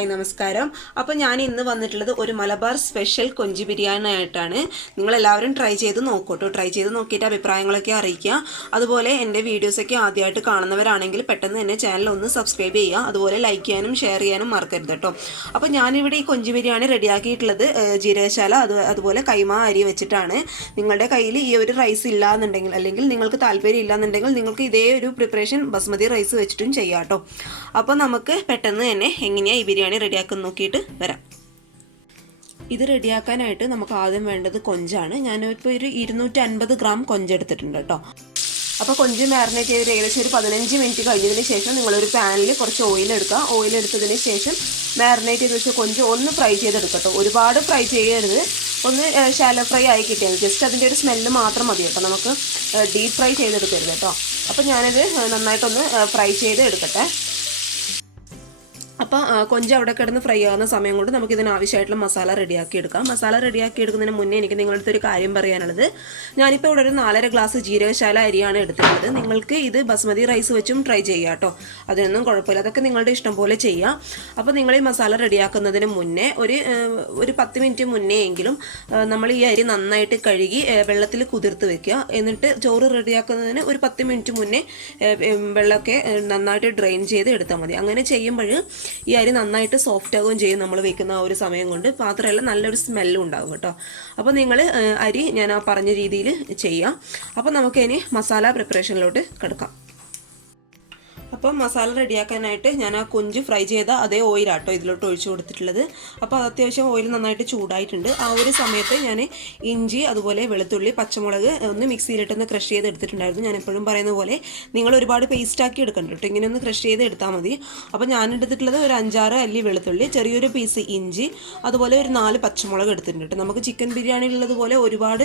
Hi നമസ്കാരം. അപ്പോൾ ഞാൻ ഇന്ന് വന്നിട്ടുള്ളത് ഒരു മലബാർ സ്പെഷ്യൽ കൊഞ്ച് ബിരിയാണി ആയിട്ടാണ്. നിങ്ങളെല്ലാവരും ട്രൈ ചെയ്ത് നോക്കൂട്ടോ. ട്രൈ ചെയ്ത് നോക്കിയിട്ട് അഭിപ്രായങ്ങളൊക്കെ അറിയിക്കുക. അതുപോലെ എൻ്റെ വീഡിയോസൊക്കെ ആദ്യമായിട്ട് കാണുന്നവരാണെങ്കിൽ പെട്ടെന്ന് തന്നെ ചാനൽ ഒന്ന് സബ്സ്ക്രൈബ് ചെയ്യുക. അതുപോലെ ലൈക്ക് ചെയ്യാനും ഷെയർ ചെയ്യാനും മറക്കരുത് കേട്ടോ. അപ്പോൾ ഞാനിവിടെ ഈ കൊഞ്ച് ബിരിയാണി റെഡിയാക്കിയിട്ടുള്ളത് ജീരകശാല അതുപോലെ കൈമ അരി വെച്ചിട്ടാണ്. നിങ്ങളുടെ കയ്യിൽ ഈ ഒരു റൈസ് ഇല്ല എന്നുണ്ടെങ്കിൽ, അല്ലെങ്കിൽ നിങ്ങൾക്ക് താല്പര്യം ഇല്ല എന്നുണ്ടെങ്കിൽ നിങ്ങൾക്ക് ഇതേ ഒരു പ്രിപ്പറേഷൻ ബസ്മതി റൈസ് വെച്ചിട്ടും ചെയ്യാം കേട്ടോ. അപ്പോൾ നമുക്ക് പെട്ടെന്ന് തന്നെ എങ്ങനെയാണ് ഈ ബിരിയാണി റെഡിയാക്കുന്ന നോക്കിയിട്ട് വരാം. ഇത് റെഡിയാക്കാനായിട്ട് നമുക്ക് ആദ്യം വേണ്ടത് കൊഞ്ചാണ്. ഞാനിപ്പോൾ ഒരു 250 ഗ്രാം കൊഞ്ചെടുത്തിട്ടുണ്ട് കേട്ടോ. അപ്പോൾ കൊഞ്ച് മാരിനേറ്റ് ചെയ്ത് ഏകദേശം ഒരു 15 മിനിറ്റ് കഴിഞ്ഞതിന് ശേഷം നിങ്ങളൊരു പാനിൽ കുറച്ച് ഓയിൽ എടുക്കുക. ഓയിൽ എടുത്തതിന് ശേഷം മാരിനേറ്റ് ചെയ്ത് വെച്ച് കൊഞ്ച് ഒന്ന് ഫ്രൈ ചെയ്തെടുക്കട്ടോ. ഒരുപാട് ഫ്രൈ ചെയ്യരുത്, ഒന്ന് ഷാലോ ഫ്രൈ ആയി കിട്ടിയാൽ ജസ്റ്റ് അതിൻ്റെ ഒരു സ്മെല്ല് മാത്രം മതി കേട്ടോ. നമുക്ക് ഡീപ്പ് ഫ്രൈ ചെയ്തെടുക്കരുത് കേട്ടോ. അപ്പോൾ ഞാനിത് നന്നായിട്ടൊന്ന് ഫ്രൈ ചെയ്ത് എടുക്കട്ടെ. അപ്പോൾ കൊഞ്ച് അവിടെ കിടന്ന് ഫ്രൈ ആവുന്ന സമയം കൊണ്ട് നമുക്ക് ഇതിനാവശ്യമായിട്ടുള്ള മസാല റെഡിയാക്കി എടുക്കാം. മസാല റെഡിയാക്കി എടുക്കുന്നതിന് മുന്നേ എനിക്ക് നിങ്ങളുടെ അടുത്ത് ഒരു കാര്യം പറയാനുള്ളത്. ഞാനിപ്പോൾ ഇവിടെ ഒരു 4.5 ഗ്ലാസ് ജീരകശാല അരിയാണ് എടുത്തിട്ടുള്ളത്. നിങ്ങൾക്ക് ഇത് ബസ്മതി റൈസ് വെച്ചും ട്രൈ ചെയ്യാം കേട്ടോ. അതിനൊന്നും കുഴപ്പമില്ല, അതൊക്കെ നിങ്ങളുടെ ഇഷ്ടം പോലെ ചെയ്യാം. അപ്പോൾ നിങ്ങൾ ഈ മസാല റെഡിയാക്കുന്നതിന് മുന്നേ ഒരു 10 മിനിറ്റ് മുന്നേ എങ്കിലും നമ്മൾ ഈ അരി നന്നായിട്ട് കഴുകി വെള്ളത്തിൽ കുതിർത്ത് വെക്കുക. എന്നിട്ട് ചോറ് റെഡിയാക്കുന്നതിന് ഒരു 10 മിനിറ്റ് മുന്നേ വെള്ളമൊക്കെ നന്നായിട്ട് ഡ്രെയിൻ ചെയ്ത് എടുത്താൽ മതി. അങ്ങനെ ചെയ്യുമ്പോൾ ഈ അരി നന്നായിട്ട് സോഫ്റ്റ് ആവുകയും ചെയ്യും നമ്മൾ വെക്കുന്ന ആ ഒരു സമയം കൊണ്ട്. മാത്രമല്ല നല്ലൊരു സ്മെല്ലും ഉണ്ടാകും കേട്ടോ. അപ്പോൾ നിങ്ങൾ അരി ഞാൻ ആ പറഞ്ഞ രീതിയിൽ ചെയ്യാം. അപ്പോൾ നമുക്ക് ഇനി മസാല പ്രിപ്പറേഷനിലോട്ട് കിടക്കാം. അപ്പോൾ മസാല റെഡിയാക്കാനായിട്ട് ഞാൻ ആ കൊഞ്ച് ഫ്രൈ ചെയ്ത അതേ ഓയിലാട്ടോ ഇതിലോട്ട് ഒഴിച്ചു കൊടുത്തിട്ടുള്ളത്. അപ്പോൾ അത് അത്യാവശ്യം ഓയിൽ നന്നായിട്ട് ചൂടായിട്ടുണ്ട്. ആ ഒരു സമയത്ത് ഞാൻ ഇഞ്ചി, അതുപോലെ വെളുത്തുള്ളി, പച്ചമുളക് ഒന്ന് മിക്സിയിലിട്ടൊന്ന് ക്രഷ് ചെയ്ത് എടുത്തിട്ടുണ്ടായിരുന്നു. ഞാൻ എപ്പോഴും പറയുന്ന പോലെ നിങ്ങൾ ഒരുപാട് പേസ്റ്റാക്കി എടുക്കണ്ട കേട്ടോ, ഇങ്ങനെ ഒന്ന് ക്രഷ് ചെയ്ത് എടുത്താൽ മതി. അപ്പോൾ ഞാൻ എടുത്തിട്ടുള്ളത് ഒരു 5-6 അല്ലി വെളുത്തുള്ളി, ചെറിയൊരു പീസ് ഇഞ്ചി, അതുപോലെ ഒരു 4 പച്ചമുളക് എടുത്തിട്ടുണ്ട് കേട്ടോ. നമുക്ക് ചിക്കൻ ബിരിയാണിയിലുള്ളതുപോലെ ഒരുപാട്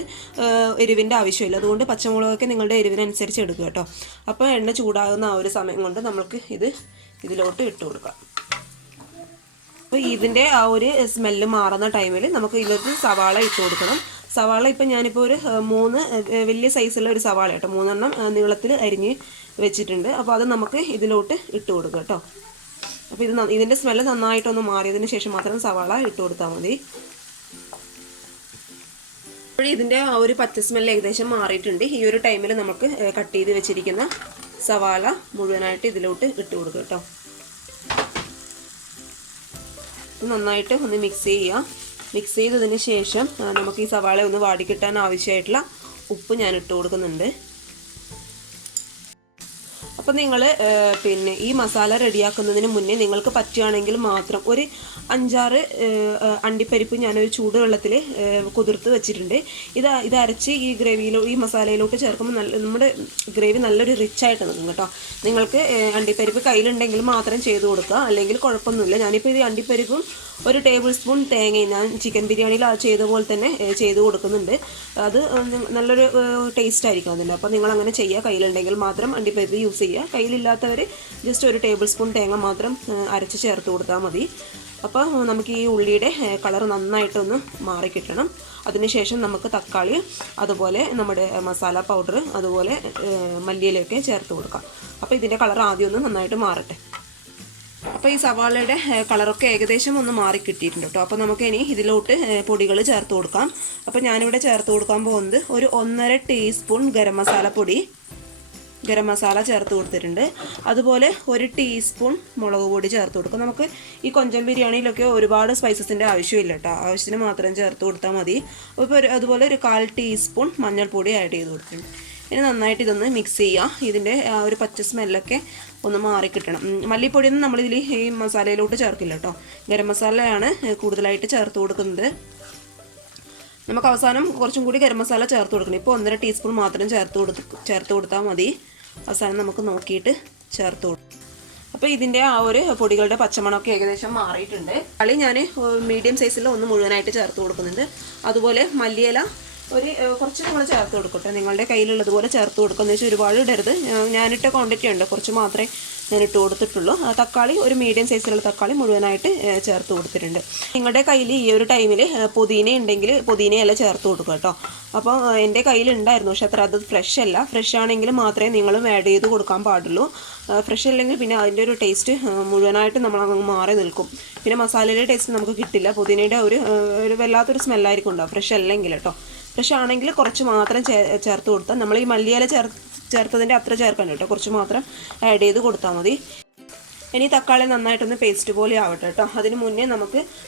എരിവിൻ്റെ ആവശ്യമില്ല, അതുകൊണ്ട് പച്ചമുളകൊക്കെ നിങ്ങളുടെ എരിവിനനുസരിച്ച് എടുക്കുക കേട്ടോ. അപ്പോൾ എണ്ണ ചൂടാകുന്ന ആ ഒരു സമയം കൊണ്ട് നമുക്ക് ഇതിലോട്ട് ഇട്ട് കൊടുക്കാം. അപ്പോൾ ഇതിൻ്റെ ആ ഒരു സ്മെല്ല് മാറുന്ന ടൈമിൽ നമുക്ക് ഇതിലോട്ട് സവാള ഇട്ട് കൊടുക്കണം. സവാള ഇപ്പം ഞാനിപ്പോൾ ഒരു 3 വലിയ സൈസുള്ള ഒരു സവാള കേട്ടോ, 3 എണ്ണം നീളത്തിൽ അരിഞ്ഞ് വെച്ചിട്ടുണ്ട്. അപ്പോൾ അത് നമുക്ക് ഇതിലോട്ട് ഇട്ട് കൊടുക്കാം കേട്ടോ. അപ്പോൾ ഇതിൻ്റെ സ്മെല്ല് നന്നായിട്ടൊന്ന് മാറിയതിന് ശേഷം മാത്രം സവാള ഇട്ട് കൊടുത്താൽ മതി. അപ്പോൾ ഇതിൻ്റെ ആ ഒരു പച്ച സ്മെല്ല് ഏകദേശം മാറിയിട്ടുണ്ട്. ഈ ഒരു ടൈമിൽ നമുക്ക് കട്ട് ചെയ്ത് വെച്ചിരിക്കുന്ന സവാള മുഴുവനായിട്ട് ഇതിലോട്ട് ഇട്ട് കൊടുക്കുക കേട്ടോ. നന്നായിട്ട് ഒന്ന് മിക്സ് ചെയ്യുക. മിക്സ് ചെയ്തതിന് ശേഷം നമുക്ക് ഈ സവാള ഒന്ന് വാടിക്കിട്ടാൻ ആവശ്യമായിട്ടുള്ള ഉപ്പ് ഞാൻ ഇട്ട് കൊടുക്കുന്നുണ്ട്. അപ്പോൾ നിങ്ങൾ ഈ മസാല റെഡിയാക്കുന്നതിന് മുന്നേ നിങ്ങൾക്ക് പറ്റുകയാണെങ്കിൽ മാത്രം ഒരു 5-6 അണ്ടിപ്പരിപ്പ് ഞാനൊരു ചൂടുവെള്ളത്തിൽ കുതിർത്ത് വെച്ചിട്ടുണ്ട്. ഇത് അരച്ച് ഈ മസാലയിലോട്ട് ചേർക്കുമ്പോൾ നമ്മുടെ ഗ്രേവി നല്ലൊരു റിച്ചായിട്ട് നിൽക്കും കേട്ടോ. നിങ്ങൾക്ക് അണ്ടിപ്പരിപ്പ് കയ്യിലുണ്ടെങ്കിൽ മാത്രം ചെയ്ത് കൊടുക്കുക, അല്ലെങ്കിൽ കുഴപ്പമൊന്നുമില്ല. ഞാനിപ്പോൾ ഇത് അണ്ടിപ്പരിപ്പും ഒരു ടേബിൾ സ്പൂൺ തേങ്ങയും ഞാൻ ചിക്കൻ ബിരിയാണിയിൽ ചെയ്ത പോലെ തന്നെ ചെയ്ത് കൊടുക്കുന്നുണ്ട്. അത് നല്ലൊരു ടേസ്റ്റ് ആയിരിക്കും അതിൻ്റെ. അപ്പോൾ നിങ്ങളങ്ങനെ ചെയ്യുക, കയ്യിലുണ്ടെങ്കിൽ മാത്രം അണ്ടിപ്പരിപ്പ് യൂസ് ചെയ്യുക. കയ്യിലില്ലാത്തവർ ജസ്റ്റ് ഒരു ടേബിൾ സ്പൂൺ തേങ്ങ മാത്രം അരച്ച് ചേർത്ത് കൊടുത്താൽ മതി. അപ്പോൾ നമുക്ക് ഈ ഉള്ളിയുടെ കളർ നന്നായിട്ടൊന്ന് മാറിക്കിട്ടണം. അതിനുശേഷം നമുക്ക് തക്കാളി, അതുപോലെ നമ്മുടെ മസാല പൗഡർ, അതുപോലെ മല്ലിയിലൊക്കെ ചേർത്ത് കൊടുക്കാം. അപ്പോൾ ഇതിൻ്റെ കളർ ആദ്യം ഒന്ന് നന്നായിട്ട് മാറട്ടെ. അപ്പോൾ ഈ സവാളയുടെ കളറൊക്കെ ഏകദേശം ഒന്ന് മാറി കിട്ടിയിട്ടുണ്ട് കേട്ടോ. അപ്പോൾ നമുക്ക് ഇനി ഇതിലോട്ട് പൊടികൾ ചേർത്ത് കൊടുക്കാം. അപ്പോൾ ഞാനിവിടെ ചേർത്ത് കൊടുക്കാൻ പോകുന്നത് ഒരു 1.5 ടീസ്പൂൺ ഗരം മസാല ചേർത്ത് കൊടുത്തിട്ടുണ്ട്. അതുപോലെ 1 ടീസ്പൂൺ മുളക് പൊടി ചേർത്ത് കൊടുക്കും. നമുക്ക് ഈ കൊഞ്ചൻ ബിരിയാണിയിലൊക്കെ ഒരുപാട് സ്പൈസസിൻ്റെ ആവശ്യമില്ല കേട്ടോ, ആവശ്യത്തിന് മാത്രം ചേർത്ത് കൊടുത്താൽ മതി. അപ്പോൾ അതുപോലെ ഒരു 1/4 ടീസ്പൂൺ മഞ്ഞൾപ്പൊടി ആഡ് ചെയ്ത് കൊടുത്തിട്ടുണ്ട്. ഇനി നന്നായിട്ട് ഇതൊന്ന് മിക്സ് ചെയ്യുക. ഇതിൻ്റെ ആ ഒരു പച്ച സ്മെല്ലൊക്കെ ഒന്ന് മാറിക്കിട്ടണം. മല്ലിപ്പൊടിയൊന്നും നമ്മളിതിൽ ഈ മസാലയിലോട്ട് ചേർക്കില്ല കേട്ടോ, ഗരം മസാലയാണ് കൂടുതലായിട്ട് ചേർത്ത് കൊടുക്കുന്നത്. നമുക്ക് അവസാനം കുറച്ചും കൂടി ഗരം മസാല ചേർത്ത് കൊടുക്കണം. ഇപ്പോൾ 1.5 ടീസ്പൂൺ മാത്രം ചേർത്ത് കൊടുത്താൽ മതി. അവസാനം നമുക്ക് നോക്കിയിട്ട് ചേർത്ത് കൊടുക്കും. അപ്പോൾ ഇതിൻ്റെ ആ ഒരു പൊടികളുടെ പച്ചമണമൊക്കെ ഏകദേശം മാറിയിട്ടുണ്ട്. കളി ഞാൻ മീഡിയം സൈസിൽ ഒന്ന് മുഴുവനായിട്ട് ചേർത്ത് കൊടുക്കുന്നുണ്ട്. അതുപോലെ മല്ലിയില ഒരു കുറച്ച് നമ്മൾ ചേർത്ത് കൊടുക്കട്ടെ. നിങ്ങളുടെ കയ്യിലുള്ളതുപോലെ ചേർത്ത് കൊടുക്കുക. എന്ന് വെച്ചാൽ ഒരുപാട് ഇടരുത്. ഞാനിട്ട ക്വാണ്ടിറ്റി ഉണ്ട്, കുറച്ച് മാത്രമേ ഞാൻ ഇട്ട് കൊടുത്തിട്ടുള്ളൂ. തക്കാളി ഒരു മീഡിയം സൈസിലുള്ള തക്കാളി മുഴുവനായിട്ട് ചേർത്ത് കൊടുത്തിട്ടുണ്ട്. നിങ്ങളുടെ കയ്യിൽ ഈ ഒരു ടൈമിൽ പുതിന ഉണ്ടെങ്കിൽ പുതിനയല്ല ചേർത്ത് കൊടുക്കുക കേട്ടോ. അപ്പോൾ എൻ്റെ കയ്യിലുണ്ടായിരുന്നു, പക്ഷെ അത്ര അത് ഫ്രഷ് അല്ല. ഫ്രഷ് ആണെങ്കിൽ മാത്രമേ നിങ്ങളും ആഡ് ചെയ്ത് കൊടുക്കാൻ പാടുള്ളൂ. ഫ്രഷ് അല്ലെങ്കിൽ പിന്നെ അതിൻ്റെ ഒരു ടേസ്റ്റ് മുഴുവനായിട്ട് നമ്മൾ അങ്ങ് മാറി നിൽക്കും. പിന്നെ മസാലയുടെ ടേസ്റ്റ് നമുക്ക് കിട്ടില്ല. പുതിനയുടെ ഒരു വല്ലാത്തൊരു സ്മെല്ലായിരിക്കും ഉണ്ടാവും ഫ്രഷ് അല്ലെങ്കിൽ കേട്ടോ. ഫ്രഷ് ആണെങ്കിൽ കുറച്ച് മാത്രം ചേർത്ത് കൊടുത്താൽ, നമ്മൾ ഈ മല്ലിയില ചേർത്തതിൻ്റെ അത്ര ചേർക്കാൻ കേട്ടോ, കുറച്ച് മാത്രം ആഡ് ചെയ്ത് കൊടുത്താൽ മതി. ഇനി തക്കാളി നന്നായിട്ടൊന്ന് പേസ്റ്റ് പോലെ ആവട്ടെ കേട്ടോ. അതിന് മുന്നേ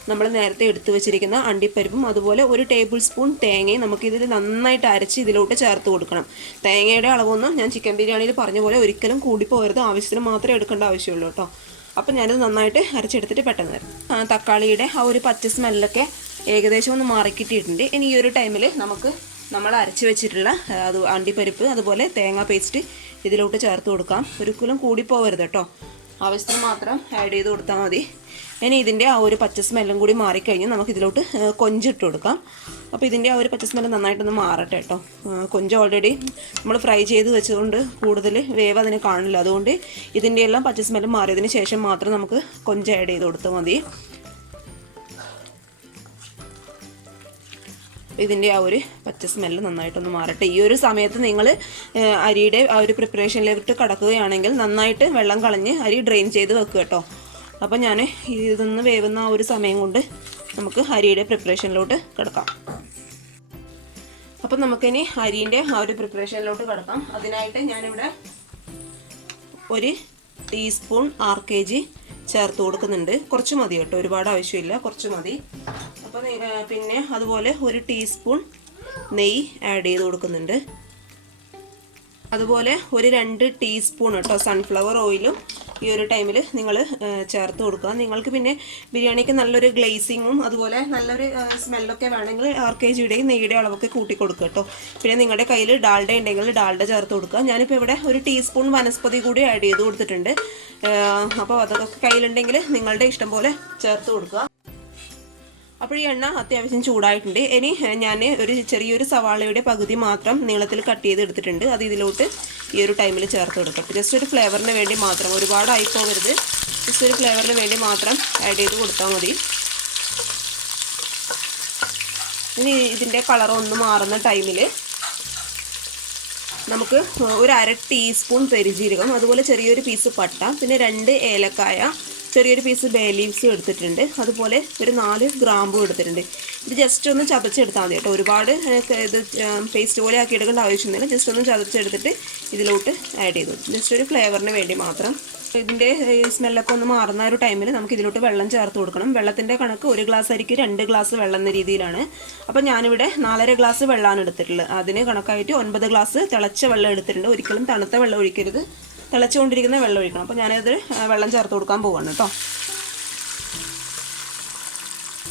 നമ്മൾ നേരത്തെ എടുത്തു വെച്ചിരിക്കുന്ന അണ്ടിപ്പരിപ്പും അതുപോലെ 1 ടേബിൾ സ്പൂൺ തേങ്ങയും നമുക്കിതിൽ നന്നായിട്ട് അരച്ച് ഇതിലോട്ട് ചേർത്ത് കൊടുക്കണം. തേങ്ങയുടെ അളവൊന്നും ഞാൻ ചിക്കൻ ബിരിയാണിയിൽ പറഞ്ഞ പോലെ ഒരിക്കലും കൂടിപ്പോകരുത്. ആവശ്യത്തിന് മാത്രമേ എടുക്കേണ്ട ആവശ്യമുള്ളൂ കേട്ടോ. അപ്പം ഞാനിത് നന്നായിട്ട് അരച്ചെടുത്തിട്ട് പെട്ടെന്ന് വരും. തക്കാളിയുടെ ആ ഒരു പച്ച സ്മെല്ലൊക്കെ ഏകദേശം ഒന്ന് മാറിക്കിട്ടിയിട്ടുണ്ട്. ഇനി ഈ ഒരു ടൈമിൽ നമ്മൾ അരച്ച് വെച്ചിട്ടുള്ള അണ്ടിപ്പരിപ്പ് അതുപോലെ തേങ്ങ പേസ്റ്റ് ഇതിലോട്ട് ചേർത്ത് കൊടുക്കാം. ഒരിക്കലും കൂടിപ്പോകരുത് കേട്ടോ. ആവശ്യത്തിന് മാത്രം ആഡ് ചെയ്ത് കൊടുത്താൽ മതി. ഇനി ഇതിൻ്റെ ആ ഒരു പച്ച സ്മെല്ലും കൂടി മാറിക്കഴിഞ്ഞ് നമുക്കിതിലോട്ട് കൊഞ്ചിട്ട് കൊടുക്കാം. അപ്പോൾ ഇതിൻ്റെ ആ ഒരു പച്ച സ്മെല്ല് നന്നായിട്ടൊന്ന് മാറട്ടെ കേട്ടോ. കൊഞ്ച് ഓൾറെഡി നമ്മൾ ഫ്രൈ ചെയ്ത് വെച്ചതുകൊണ്ട് കൂടുതൽ വേവ് അതിന് കാണില്ല. അതുകൊണ്ട് ഇതിൻ്റെ എല്ലാം പച്ച സ്മെല്ല് മാറിയതിന് ശേഷം മാത്രം നമുക്ക് കൊഞ്ച് ആഡ് ചെയ്ത് കൊടുത്താൽ മതി. ഇതിൻ്റെ ആ ഒരു പച്ച സ്മെല്ല് നന്നായിട്ടൊന്ന് മാറട്ടെ. ഈ ഒരു സമയത്ത് നിങ്ങൾ അരിയുടെ ആ ഒരു പ്രിപ്പറേഷനിലേക്ക് കടക്കുകയാണെങ്കിൽ നന്നായിട്ട് വെള്ളം കളഞ്ഞ് അരി ഡ്രെയിൻ ചെയ്ത് വെക്കുക കേട്ടോ. അപ്പോൾ ഞാൻ ഇതൊന്ന് വേവുന്ന ആ ഒരു സമയം കൊണ്ട് നമുക്ക് അരിയുടെ പ്രിപ്പറേഷനിലോട്ട് കിടക്കാം. അപ്പം നമുക്കിനി അരിൻ്റെ ആ ഒരു പ്രിപ്പറേഷനിലോട്ട് കിടക്കാം. അതിനായിട്ട് ഞാനിവിടെ 1 ടീസ്പൂൺ RKG ചേർത്ത് കൊടുക്കുന്നുണ്ട്. കുറച്ച് മതി കേട്ടോ, ഒരുപാട് ആവശ്യമില്ല, കുറച്ച് മതി. അപ്പോൾ പിന്നെ അതുപോലെ 1 ടീസ്പൂൺ നെയ്യ് ആഡ് ചെയ്ത് കൊടുക്കുന്നുണ്ട്. അതുപോലെ 2 ടീസ്പൂൺ കേട്ടോ സൺഫ്ലവർ ഓയിലും ഈ ഒരു ടൈമിൽ നിങ്ങൾ ചേർത്ത് കൊടുക്കുക. നിങ്ങൾക്ക് പിന്നെ ബിരിയാണിക്ക് നല്ലൊരു ഗ്ലേസിങ്ങും അതുപോലെ നല്ലൊരു സ്മെല്ലൊക്കെ വേണമെങ്കിൽ RKGയുടെയും നെയ്യുടെ അളവൊക്കെ കൂട്ടി കൊടുക്കുക കേട്ടോ. പിന്നെ നിങ്ങളുടെ കയ്യിൽ ഡാൽഡ ഉണ്ടെങ്കിൽ ഡാൽഡ ചേർത്ത് കൊടുക്കുക. ഞാനിപ്പോൾ ഇവിടെ 1 ടീസ്പൂൺ വനസ്പതി കൂടി ആഡ് ചെയ്ത് കൊടുത്തിട്ടുണ്ട്. അപ്പോൾ അതൊക്കെ കയ്യിലുണ്ടെങ്കിൽ നിങ്ങളുടെ ഇഷ്ടം പോലെ ചേർത്ത് കൊടുക്കുക. അപ്പോൾ ഈ എണ്ണ അത്യാവശ്യം ചൂടായിട്ടുണ്ട്. ഇനി ഞാൻ ചെറിയൊരു സവാളയുടെ പകുതി മാത്രം നീളത്തിൽ കട്ട് ചെയ്ത് എടുത്തിട്ടുണ്ട്. അത് ഇതിലോട്ട് ഈ ഒരു ടൈമിൽ ചേർത്ത് കൊടുക്കട്ടെ. ജസ്റ്റ് ഒരു ഫ്ലേവറിന് വേണ്ടി മാത്രം, ഒരുപാട് ആയിപ്പോകരുത്. ജസ്റ്റ് ഒരു ഫ്ലേവറിന് വേണ്ടി മാത്രം ആഡ് ചെയ്ത് കൊടുത്താൽ മതി. ഇനി ഇതിൻ്റെ കളറൊന്ന് മാറുന്ന ടൈമിൽ നമുക്ക് 1/2 ടീസ്പൂൺ പെരുജീരകം, അതുപോലെ ചെറിയൊരു പീസ് പട്ട, പിന്നെ 2 ഏലക്കായ, ചെറിയൊരു പീസ് ബേ ലീവ്സും എടുത്തിട്ടുണ്ട്. അതുപോലെ 4 ഗ്രാമ്പും എടുത്തിട്ടുണ്ട്. ഇത് ജസ്റ്റ് ഒന്ന് ചതച്ചെടുത്താൽ മതി കേട്ടോ. ഒരുപാട് ഇത് പേസ്റ്റ് പോലെ ആക്കി എടുക്കേണ്ട ആവശ്യമൊന്നുമില്ല. ജസ്റ്റ് ഒന്ന് ചതച്ചെടുത്തിട്ട് ഇതിലോട്ട് ആഡ് ചെയ്തു, ജസ്റ്റ് ഒരു ഫ്ലേവറിന് വേണ്ടി മാത്രം. ഇതിൻ്റെ സ്മെല്ലൊക്കെ ഒന്ന് മാറുന്ന ഒരു ടൈമിൽ നമുക്ക് ഇതിലോട്ട് വെള്ളം ചേർത്ത് കൊടുക്കണം. വെള്ളത്തിൻ്റെ കണക്ക് 1 ഗ്ലാസ് അരിക്ക് 2 ഗ്ലാസ് വെള്ളം എന്ന രീതിയിലാണ്. അപ്പോൾ ഞാനിവിടെ 4.5 ഗ്ലാസ് വെള്ളമാണ് എടുത്തിട്ടുള്ളത്. അതിന് കണക്കായിട്ട് 9 ഗ്ലാസ് തിളച്ച വെള്ളം എടുത്തിട്ടുണ്ട്. ഒരിക്കലും തണുത്ത വെള്ളം ഒഴിക്കരുത്, തിളച്ചുകൊണ്ടിരിക്കുന്ന വെള്ളം ഒഴിക്കണം. അപ്പോൾ ഞാനത് വെള്ളം ചേർത്ത് കൊടുക്കാൻ പോവാണ് കേട്ടോ.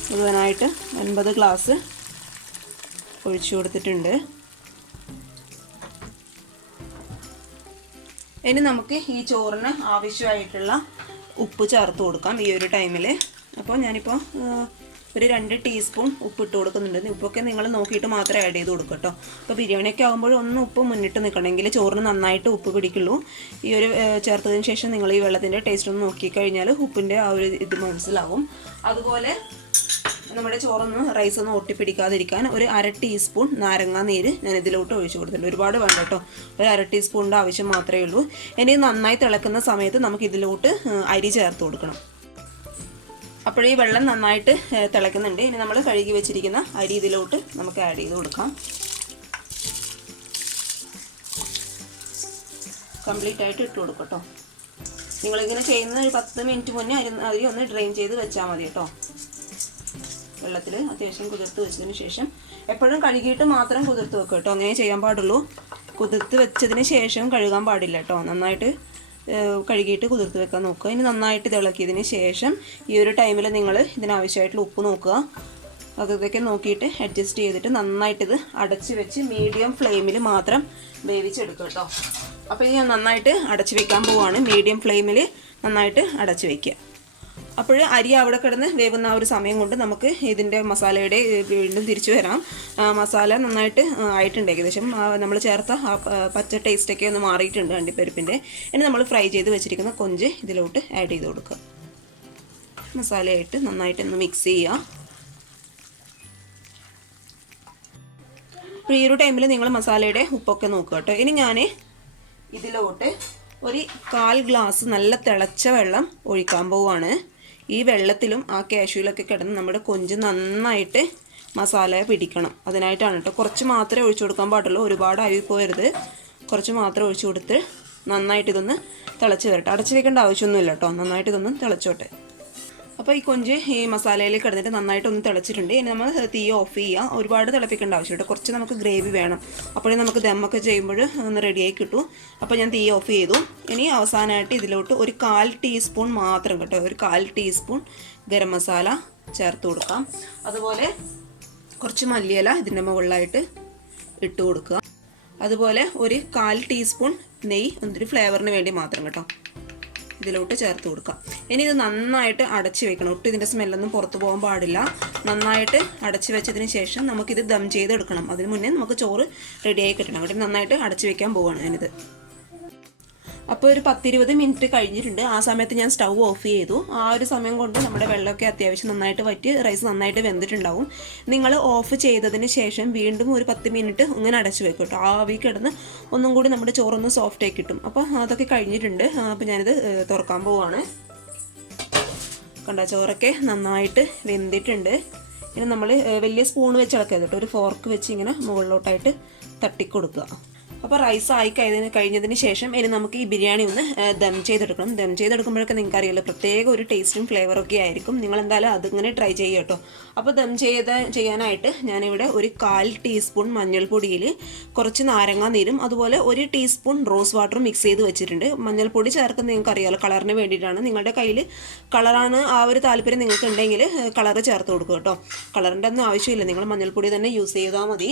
മുഴുവനായിട്ട് 9 ഗ്ലാസ് ഒഴിച്ചു കൊടുത്തിട്ടുണ്ട്. ഇനി നമുക്ക് ഈ ചോറിന് ആവശ്യമായിട്ടുള്ള ഉപ്പ് ചേർത്ത് കൊടുക്കാം ഈ ഒരു ടൈമിൽ. അപ്പോൾ ഞാനിപ്പോൾ 2 ടീസ്പൂൺ ഉപ്പ് ഇട്ട് കൊടുക്കുന്നുണ്ട്. ഉപ്പൊക്കെ നിങ്ങൾ നോക്കിയിട്ട് മാത്രമേ ആഡ് ചെയ്ത് കൊടുക്കുക കേട്ടോ. അപ്പോൾ ബിരിയാണിയൊക്കെ ആകുമ്പോൾ ഒന്ന് ഉപ്പ് മുന്നിട്ട് നിൽക്കണമെങ്കിൽ ചോറിന് നന്നായിട്ട് ഉപ്പ് പിടിക്കുള്ളൂ. ഈ ഒരു ചേർത്തതിന് ശേഷം നിങ്ങൾ ഈ വെള്ളത്തിൻ്റെ ടേസ്റ്റ് ഒന്ന് നോക്കിക്കഴിഞ്ഞാൽ ഉപ്പിൻ്റെ ആ ഒരു ഇത് മനസ്സിലാവും. അതുപോലെ നമ്മുടെ ചോറൊന്ന് റൈസൊന്നും ഒട്ടിപ്പിടിക്കാതിരിക്കാൻ 1/2 ടീസ്പൂൺ നാരങ്ങാ നീര് ഞാൻ ഇതിലോട്ട് ഒഴിച്ചു കൊടുത്തിട്ടുണ്ട്. ഒരുപാട് വേണ്ട കേട്ടോ, 1/2 ടീസ്പൂണിൻ്റെ ആവശ്യം മാത്രമേ ഉള്ളൂ. ഇനി നന്നായി തിളക്കുന്ന സമയത്ത് നമുക്ക് ഇതിലോട്ട് അരി ചേർത്ത് കൊടുക്കണം. അപ്പോൾ ഈ വെള്ളം നന്നായിട്ട് തിളയ്ക്കുന്നുണ്ട്. ഇനി നമ്മൾ കഴുകി വെച്ചിരിക്കുന്ന അരി ഇതിലോട്ട് നമുക്ക് ആഡ് ചെയ്ത് കൊടുക്കാം. കംപ്ലീറ്റ് ആയിട്ട് ഇട്ട് കൊടുക്കും കേട്ടോ. നിങ്ങളിങ്ങനെ ചെയ്യുന്നത് ഒരു 10 മിനിറ്റ് മുന്നേ അരി ഒന്ന് ഡ്രെയിൻ ചെയ്ത് വെച്ചാൽ മതി കേട്ടോ. വെള്ളത്തിൽ അത്യാവശ്യം കുതിർത്ത് വെച്ചതിന് ശേഷം, എപ്പോഴും കഴുകിയിട്ട് മാത്രം കുതിർത്ത് വെക്കുക കേട്ടോ. അങ്ങനെ ചെയ്യാൻ പാടുള്ളൂ. കുതിർത്ത് വെച്ചതിന് ശേഷം കഴുകാൻ പാടില്ല കേട്ടോ. നന്നായിട്ട് കഴുകിയിട്ട് കുതിർത്ത് വെക്കാൻ നോക്കുക. ഇനി നന്നായിട്ട് തിളക്കിയതിന് ശേഷം ഈ ഒരു ടൈമിൽ നിങ്ങൾ ഇതിനാവശ്യമായിട്ടുള്ള ഉപ്പ് നോക്കുക. അതൊക്കെ നോക്കിയിട്ട് അഡ്ജസ്റ്റ് ചെയ്തിട്ട് നന്നായിട്ടിത് അടച്ച് വെച്ച് മീഡിയം ഫ്ലെയിമിൽ മാത്രം വേവിച്ചെടുക്കുക കേട്ടോ. അപ്പോൾ ഇത് ഞാൻ നന്നായിട്ട് അടച്ച് വെക്കാൻ പോവുകയാണ്. മീഡിയം ഫ്ലെയിമിൽ നന്നായിട്ട് അടച്ച് വയ്ക്കുക. അപ്പോൾ അരി അവിടെ കിടന്ന് വേവുന്ന ആ ഒരു സമയം കൊണ്ട് നമുക്ക് ഇതിൻ്റെ മസാലയുടെ വീണ്ടും തിരിച്ചു വരാം. മസാല നന്നായിട്ട് ആയിട്ടുണ്ട്, ഏകദേശം നമ്മൾ ചേർത്ത പച്ച ടേസ്റ്റൊക്കെ ഒന്ന് മാറിയിട്ടുണ്ട് അണ്ടിപ്പരിപ്പിൻ്റെ. ഇനി നമ്മൾ ഫ്രൈ ചെയ്ത് വെച്ചിരിക്കുന്ന കൊഞ്ച് ഇതിലോട്ട് ആഡ് ചെയ്ത് കൊടുക്കുക. മസാലയായിട്ട് നന്നായിട്ടൊന്ന് മിക്സ് ചെയ്യുക. അപ്പോൾ ഈ ഒരു ടൈമിൽ നിങ്ങൾ മസാലയുടെ ഉപ്പൊക്കെ നോക്കുക കേട്ടോ. ഇനി ഞാൻ ഇതിലോട്ട് ഒരു 1/4 ഗ്ലാസ് നല്ല തിളച്ച വെള്ളം ഒഴിക്കാൻ പോവുകയാണ്. ഈ വെള്ളത്തിലും ആ കാഷ്യൂലൊക്കെ കിടന്ന് നമ്മുടെ കൊഞ്ച് നന്നായിട്ട് മസാല പിടിക്കണം. അതിനായിട്ടാണ് കേട്ടോ. കുറച്ച് മാത്രമേ ഒഴിച്ചു കൊടുക്കാൻ പാടുള്ളൂ, ഒരുപാട് അരി പോയരുത്. കുറച്ച് മാത്രം ഒഴിച്ചു കൊടുത്ത് നന്നായിട്ട് ഇതൊന്ന് തിളച്ച് വരട്ടെ. അടച്ചു വെക്കേണ്ട ആവശ്യമൊന്നുമില്ല കേട്ടോ, നന്നായിട്ട് ഇതൊന്ന് തിളച്ചോട്ടെ. അപ്പോൾ ഈ കൊഞ്ച് ഈ മസാലയിൽ കിടന്നിട്ട് നന്നായിട്ടൊന്ന് തിളച്ചിട്ടുണ്ട്. ഇനി നമ്മൾ തീ ഓഫ് ചെയ്യുക. ഒരുപാട് തിളപ്പിക്കേണ്ട ആവശ്യമില്ല, കുറച്ച് നമുക്ക് ഗ്രേവി വേണം, അപ്പോഴേ നമുക്ക് ദമ്മൊക്കെ ചെയ്യുമ്പോൾ ഒന്ന് റെഡിയായി കിട്ടും. അപ്പോൾ ഞാൻ തീ ഓഫ് ചെയ്തു. ഇനി അവസാനമായിട്ട് ഇതിലോട്ട് ഒരു 1/4 ടീസ്പൂൺ മാത്രം കേട്ടോ, ഒരു 1/4 ടീസ്പൂൺ ഗരം മസാല ചേർത്ത് കൊടുക്കാം. അതുപോലെ കുറച്ച് മല്ലിയില ഇതിൻ്റെ മുകളിലായിട്ട് ഇട്ട് കൊടുക്കുക. അതുപോലെ ഒരു 1/4 ടീസ്പൂൺ നെയ്യ് ഒരു ഫ്ലേവറിന് വേണ്ടി മാത്രം കേട്ടോ ഇതിലോട്ട് ചേർത്ത് കൊടുക്കാം. ഇനി ഇത് നന്നായിട്ട് അടച്ച് വെക്കണം. ഒട്ടും ഇതിൻ്റെ സ്മെല്ലൊന്നും പുറത്ത് പോകാൻ പാടില്ല. നന്നായിട്ട് അടച്ച് വെച്ചതിന് ശേഷം നമുക്കിത് ദം ചെയ്തെടുക്കണം. അതിന് മുന്നേ നമുക്ക് ചോറ് റെഡിയായി കിട്ടണം. അങ്ങോട്ട് നന്നായിട്ട് അടച്ച് വെക്കാൻ പോവുകയാണ് ഞാനിത്. അപ്പോൾ ഒരു 10-20 മിനിറ്റ് കഴിഞ്ഞിട്ടുണ്ട്. ആ സമയത്ത് ഞാൻ സ്റ്റൗ ഓഫ് ചെയ്തു. ആ ഒരു സമയം കൊണ്ട് നമ്മുടെ വെള്ളമൊക്കെ അത്യാവശ്യം നന്നായിട്ട് വറ്റി റൈസ് നന്നായിട്ട് വെന്തിട്ടുണ്ടാവും. നിങ്ങൾ ഓഫ് ചെയ്തതിന് ശേഷം വീണ്ടും ഒരു 10 മിനിറ്റ് ഇങ്ങനെ അടച്ചു വെക്കും കേട്ടോ. ആവി കിടന്ന് ഒന്നും കൂടി നമ്മുടെ ചോറൊന്ന് സോഫ്റ്റ് ആയി കിട്ടും. അപ്പോൾ അതൊക്കെ കഴിഞ്ഞിട്ടുണ്ട്. അപ്പോൾ ഞാനിത് തുറക്കാൻ പോവുകയാണ്. കണ്ട ചോറൊക്കെ നന്നായിട്ട് വെന്തിട്ടുണ്ട്. ഇനി നമ്മൾ വലിയ സ്പൂൺ വെച്ച് ഇളക്കരുത് കേട്ടോ, ഒരു ഫോർക്ക് വെച്ച് ഇങ്ങനെ മുകളിലോട്ടായിട്ട് തട്ടിക്കൊടുക്കുക. അപ്പോൾ റൈസ് ആയി കഴിഞ്ഞതിന് ശേഷം ഇനി നമുക്ക് ഈ ബിരിയാണി ഒന്ന് ദം ചെയ്തെടുക്കണം. ദം ചെയ്തെടുക്കുമ്പോഴൊക്കെ നിങ്ങൾക്ക് അറിയാമല്ലോ, പ്രത്യേക ഒരു ടേസ്റ്റും ഫ്ലേവറൊക്കെ ആയിരിക്കും. നിങ്ങൾ എന്തായാലും അതിങ്ങനെ ട്രൈ ചെയ്യുക കേട്ടോ. അപ്പോൾ ദം ചെയ്യാനായിട്ട് ഞാനിവിടെ ഒരു 1/4 ടീസ്പൂൺ മഞ്ഞൾപ്പൊടിയിൽ കുറച്ച് നാരങ്ങാ നീരും അതുപോലെ 1 ടീസ്പൂൺ റോസ് വാട്ടറും മിക്സ് ചെയ്ത് വെച്ചിട്ടുണ്ട്. മഞ്ഞൾപ്പൊടി ചേർക്കുന്നത് നിങ്ങൾക്ക് അറിയാമല്ലോ, കളറിന് വേണ്ടിയിട്ടാണ്. നിങ്ങളുടെ കയ്യിൽ കളറാണ് ആ ഒരു താല്പര്യം നിങ്ങൾക്ക് ഉണ്ടെങ്കിൽ കളറ് ചേർത്ത് കൊടുക്കുക കേട്ടോ. കളറിൻ്റെ ഒന്നും ആവശ്യമില്ല, നിങ്ങൾ മഞ്ഞൾപ്പൊടി തന്നെ യൂസ് ചെയ്താൽ മതി,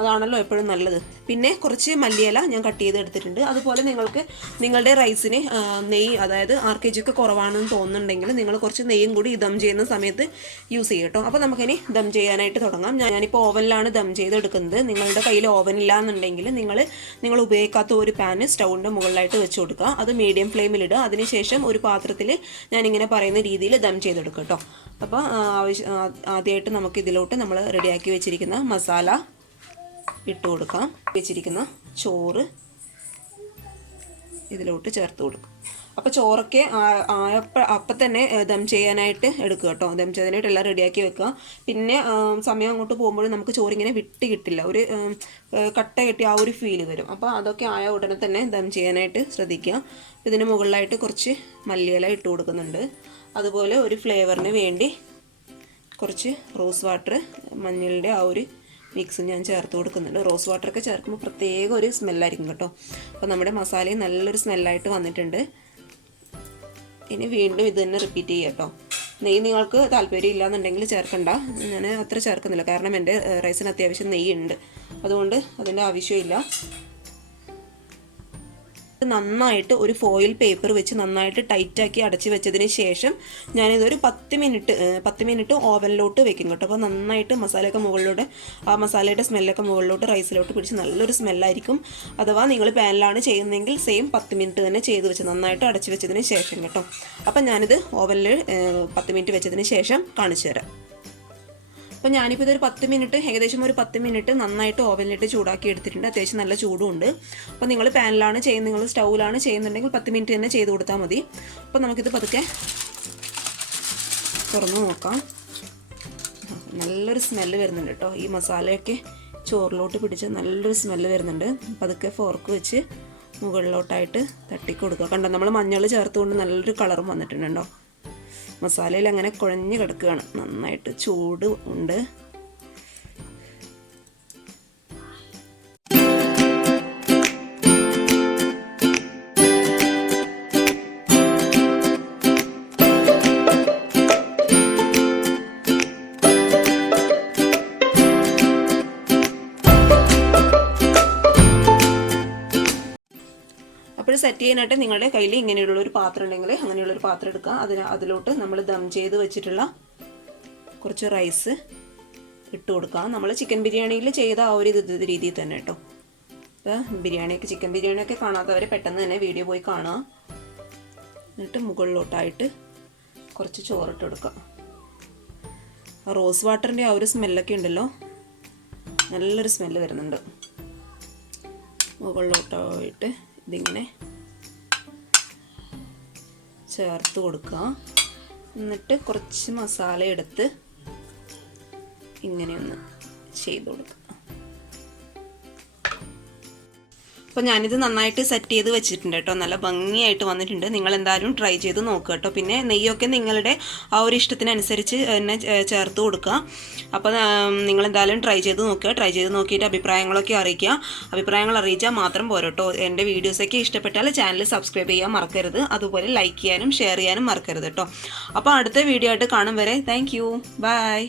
അതാണല്ലോ എപ്പോഴും നല്ലത്. പിന്നെ കുറച്ച് മല്ലിയില ഞാൻ കട്ട് ചെയ്ത് എടുത്തിട്ടുണ്ട്. അതുപോലെ നിങ്ങൾക്ക് നിങ്ങളുടെ റൈസിന് നെയ്യ്, അതായത് RKG ഒക്കെ കുറവാണെന്ന് തോന്നുന്നുണ്ടെങ്കിൽ നിങ്ങൾ കുറച്ച് നെയ്യും കൂടി ദം ചെയ്യുന്ന സമയത്ത് യൂസ് ചെയ്യും കേട്ടോ. അപ്പോൾ നമുക്കിനി ദം ചെയ്യാനായിട്ട് തുടങ്ങാം. ഞാനിപ്പോൾ ഓവനിലാണ് ദം ചെയ്തെടുക്കുന്നത്. നിങ്ങളുടെ കയ്യിൽ ഓവൻ ഇല്ല എന്നുണ്ടെങ്കിൽ നിങ്ങൾ ഉപയോഗിക്കാത്ത ഒരു പാന് സ്റ്റൗവിൻ്റെ മുകളിലായിട്ട് വെച്ച് കൊടുക്കുക. അത് മീഡിയം ഫ്ലെയിമിലിടുക. അതിനുശേഷം ഒരു പാത്രത്തിൽ ഞാനിങ്ങനെ പറയുന്ന രീതിയിൽ ദം ചെയ്തെടുക്കുക കേട്ടോ. അപ്പോൾ ആദ്യമായിട്ട് നമുക്ക് ഇതിലോട്ട് നമ്മൾ റെഡിയാക്കി വെച്ചിരിക്കുന്ന മസാല ഇട്ട് കൊടുക്കാം. വെച്ചിരിക്കുന്ന ചോറ് ഇതിലോട്ട് ചേർത്ത് കൊടുക്കും. അപ്പോൾ ചോറൊക്കെ അപ്പം തന്നെ ദം ചെയ്യാനായിട്ട് എടുക്കുക കേട്ടോ. ദം ചെയ്യാനായിട്ട് എല്ലാം റെഡിയാക്കി വെക്കുക. പിന്നെ സമയം അങ്ങോട്ട് പോകുമ്പോഴും നമുക്ക് ചോറിങ്ങനെ വിട്ട് കിട്ടില്ല, ഒരു കട്ട കെട്ടി ആ ഒരു ഫീല് വരും. അപ്പോൾ അതൊക്കെ ആയ ഉടനെ തന്നെ ദം ചെയ്യാനായിട്ട് ശ്രദ്ധിക്കുക. ഇതിന് മുകളിലായിട്ട് കുറച്ച് മല്ലിയില ഇട്ട് കൊടുക്കുന്നുണ്ട്. അതുപോലെ ഒരു ഫ്ലേവറിന് വേണ്ടി കുറച്ച് റോസ് വാട്ടർ, മഞ്ഞളുടെ ആ ഒരു മിക്സ് ഞാൻ ചേർത്ത് കൊടുക്കുന്നുണ്ട്. റോസ് വാട്ടറൊക്കെ ചേർക്കുമ്പോൾ പ്രത്യേക ഒരു സ്മെല്ലായിരിക്കും കേട്ടോ. അപ്പോൾ നമ്മുടെ മസാലയും നല്ലൊരു സ്മെല്ലായിട്ട് വന്നിട്ടുണ്ട്. ഇനി വീണ്ടും ഇത് തന്നെ റിപ്പീറ്റ് ചെയ്യുക കേട്ടോ. നെയ്യ് നിങ്ങൾക്ക് താല്പര്യം ഇല്ലയെന്നുണ്ടെങ്കിൽ ചേർക്കണ്ട, ഞാൻ അത്ര ചേർക്കുന്നില്ല, കാരണം എൻ്റെ റൈസിന് അത്യാവശ്യം നെയ്യ് ഉണ്ട്, അതുകൊണ്ട് അതിൻ്റെ ആവശ്യമില്ല. നന്നായിട്ട് ഒരു ഫോയിൽ പേപ്പർ വെച്ച് നന്നായിട്ട് ടൈറ്റാക്കി അടച്ച് വെച്ചതിന് ശേഷം ഞാനിതൊരു 10 മിനിറ്റ് ഓവനിലോട്ട് വെക്കും കേട്ടോ. അപ്പോൾ നന്നായിട്ട് മസാലയൊക്കെ മുകളിലോട്ട്, ആ മസാലയുടെ സ്മെല്ലൊക്കെ മുകളിലോട്ട് റൈസിലോട്ട് പിടിച്ച് നല്ലൊരു സ്മെല്ലായിരിക്കും. അഥവാ നിങ്ങൾ പാനിലാണ് ചെയ്യുന്നതെങ്കിൽ സെയിം 10 മിനിറ്റ് തന്നെ ചെയ്ത് വെച്ച് നന്നായിട്ട് അടച്ച് വെച്ചതിന് ശേഷം കേട്ടോ. അപ്പം ഞാനിത് ഓവനിൽ 10 മിനിറ്റ് വെച്ചതിന് ശേഷം കാണിച്ചു തരാം. അപ്പോൾ ഞാനിപ്പോൾ ഇതൊരു 10 മിനിറ്റ്, ഏകദേശം ഒരു 10 മിനിറ്റ് നന്നായിട്ട് ഓവനിലിട്ട് ചൂടാക്കി എടുത്തിട്ടുണ്ട്. അത്യാവശ്യം നല്ല ചൂടുമുണ്ട്. അപ്പോൾ നിങ്ങൾ പാനിലാണ് ചെയ്യുന്നത്, നിങ്ങൾ സ്റ്റൗവിലാണ് ചെയ്യുന്നുണ്ടെങ്കിൽ 10 മിനിറ്റ് തന്നെ ചെയ്ത് കൊടുത്താൽ മതി. അപ്പോൾ നമുക്കിത് പതുക്കെ തുറന്ന് നോക്കാം. നല്ലൊരു സ്മെല്ല് വരുന്നുണ്ട് കേട്ടോ. ഈ മസാലയൊക്കെ ചോറിലോട്ട് പിടിച്ച് നല്ലൊരു സ്മെല്ല് വരുന്നുണ്ട്. പതുക്കെ ഫോർക്ക് വെച്ച് മുകളിലോട്ടായിട്ട് തട്ടിക്കൊടുക്കുക. കണ്ടോ, നമ്മൾ മഞ്ഞൾ ചേർത്തുകൊണ്ട് നല്ലൊരു കളറും വന്നിട്ടുണ്ടോ. മസാലയിൽ അങ്ങനെ കുഴഞ്ഞ് കിടക്കുകയാണ്, നന്നായിട്ട് ചൂട് ഉണ്ട്. അപ്പോൾ അപ്പോൾ സെറ്റ് ചെയ്യാനായിട്ട് നിങ്ങളുടെ കയ്യിൽ ഇങ്ങനെയുള്ളൊരു പാത്രം ഉണ്ടെങ്കിൽ അങ്ങനെയുള്ളൊരു പാത്രം എടുക്കുക. അതിലോട്ട് നമ്മൾ ദം ചെയ്ത് വെച്ചിട്ടുള്ള കുറച്ച് റൈസ് ഇട്ട് കൊടുക്കുക. നമ്മൾ ചിക്കൻ ബിരിയാണിയിൽ ചെയ്ത ആ ഒരു രീതിയിൽ തന്നെ കേട്ടോ. ചിക്കൻ ബിരിയാണിയൊക്കെ കാണാത്തവരെ പെട്ടെന്ന് തന്നെ വീഡിയോ പോയി കാണുക. എന്നിട്ട് മുകളിലോട്ടായിട്ട് കുറച്ച് ചോറിട്ട് കൊടുക്കുക. റോസ് വാട്ടറിൻ്റെ ആ ഒരു സ്മെല്ലൊക്കെ ഉണ്ടല്ലോ, നല്ലൊരു സ്മെല്ല് വരുന്നുണ്ട്. മുകളിലോട്ടായിട്ട് ഇതിങ്ങനെ ചേർത്ത് കൊടുക്കുക. എന്നിട്ട് കുറച്ച് മസാല എടുത്ത് ഇങ്ങനെയൊന്ന് ചെയ്ത് കൊടുക്കുക. അപ്പോൾ ഞാനിത് നന്നായിട്ട് സെറ്റ് ചെയ്ത് വെച്ചിട്ടുണ്ട് കേട്ടോ. നല്ല ഭംഗിയായിട്ട് വന്നിട്ടുണ്ട്. നിങ്ങൾ എന്തായാലും ട്രൈ ചെയ്ത് നോക്കുക കേട്ടോ. പിന്നെ നെയ്യൊക്കെ നിങ്ങളുടെ ആ ഒരു ഇഷ്ടത്തിനനുസരിച്ച് തന്നെ ചേർത്ത് കൊടുക്കുക. അപ്പോൾ നിങ്ങൾ എന്തായാലും ട്രൈ ചെയ്ത് നോക്കുക. ട്രൈ ചെയ്ത് നോക്കിയിട്ട് അഭിപ്രായങ്ങളൊക്കെ അറിയിക്കുക. അഭിപ്രായങ്ങൾ അറിയിച്ചാൽ മാത്രം പോരാ കേട്ടോ. എൻ്റെ വീഡിയോസൊക്കെ ഇഷ്ടപ്പെട്ടാൽ ചാനൽ സബ്സ്ക്രൈബ് ചെയ്യാൻ മറക്കരുത്. അതുപോലെ ലൈക്ക് ചെയ്യാനും ഷെയർ ചെയ്യാനും മറക്കരുത് കേട്ടോ. അപ്പോൾ അടുത്ത വീഡിയോ ആയിട്ട് കാണും വരെ താങ്ക് യു. ബൈ.